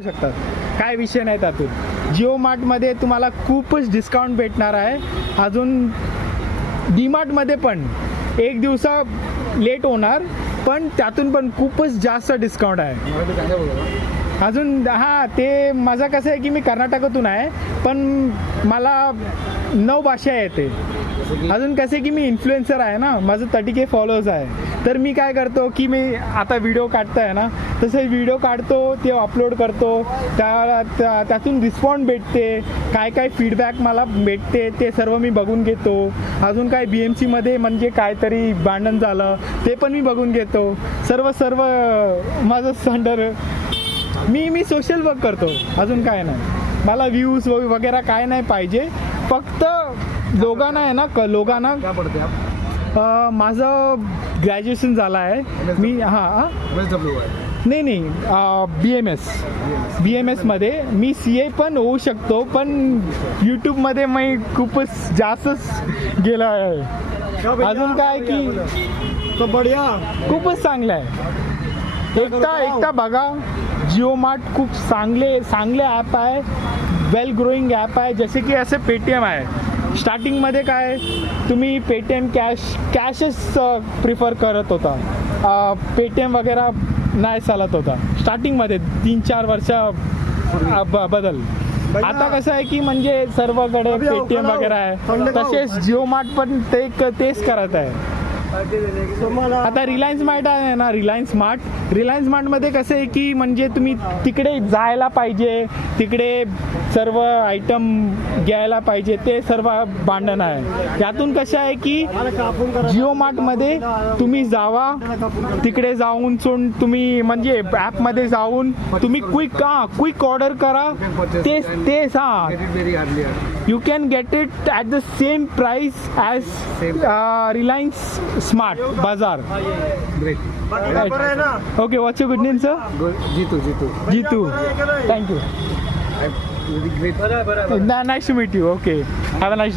शकतात, काय विषय नाही त्यातून. जिओ मार्टमध्ये तुम्हाला खूपच डिस्काउंट भेटणार आहे. अजून डीमार्टमध्ये पण एक दिवसा लेट होणार, पण त्यातून पण खूपच जास्त डिस्काउंट आहे. अजून हां, ते माझं कसं आहे की मी कर्नाटकातून आहे, पण मला 9 भाषा येते. अजून कसं आहे की मी इन्फ्लुएन्सर आहे ना, माझं 30K फॉलोअर्स आहे. तर मी काय करतो की मी आता व्हिडिओ काढताय ना, तसे व्हिडिओ काढतो, ते अपलोड करतो, त्यातून रिस्पॉन्ड भेटते, काय काय फीडबॅक मला भेटते ते सर्व मी बघून घेतो. अजून काय BMCमध्ये म्हणजे काहीतरी भांडण झालं ते पण मी बघून घेतो. सर्व माझं संडर मी सोशल वर्क करतो. अजून काय नाही, मला व्ह्यूज वगैरे काय नाही पाहिजे. फक्त लोकांना आहे ना, लोकांना माझं ग्रॅज्युएशन झालं आहे. मी नाही BMS मी CA पण होऊ शकतो, पण यूट्यूबमध्ये मी खूपच जास्तच गेलो आहे. अजून काय की खूपच चांगलं आहे. एकदा बघा, जिओ मार्ट खूप चांगले ॲप आहे, वेल ग्रोईंग ॲप आहे. जसे की असे पेटीएम आहे. स्टार्टिंगमध्ये काय तुम्ही पेटीएम कॅशच प्रिफर करत होता, पेटीएम वगैरे नाही चालत होता स्टार्टिंगमध्ये 3-4 वर्ष बदल. आता कसं आहे की म्हणजे सर्वकडे पेटीएम वगैरे आहे, तसेच जिओ मार्ट पण तेच करत आहे. आता रिलायन्स मार्ट आहे ना, रिलायन्स मार्टमध्ये कसं आहे की म्हणजे तुम्ही तिकडे जायला पाहिजे, तिकडे सर्व आयटम घ्यायला पाहिजे, ते सर्व भांडण आहे. त्यातून कसं आहे की जिओ मार्टमध्ये तुम्ही जावा, तिकडे जाऊन तुम्ही म्हणजे ॲपमध्ये जाऊन तुम्ही क्विक ऑर्डर करा, तेच you can get it at the same price as Reliance Smart Bazaar. Okay, what's your good name sir? Jitu. Thank you. Nice to meet you. Okay. Have a nice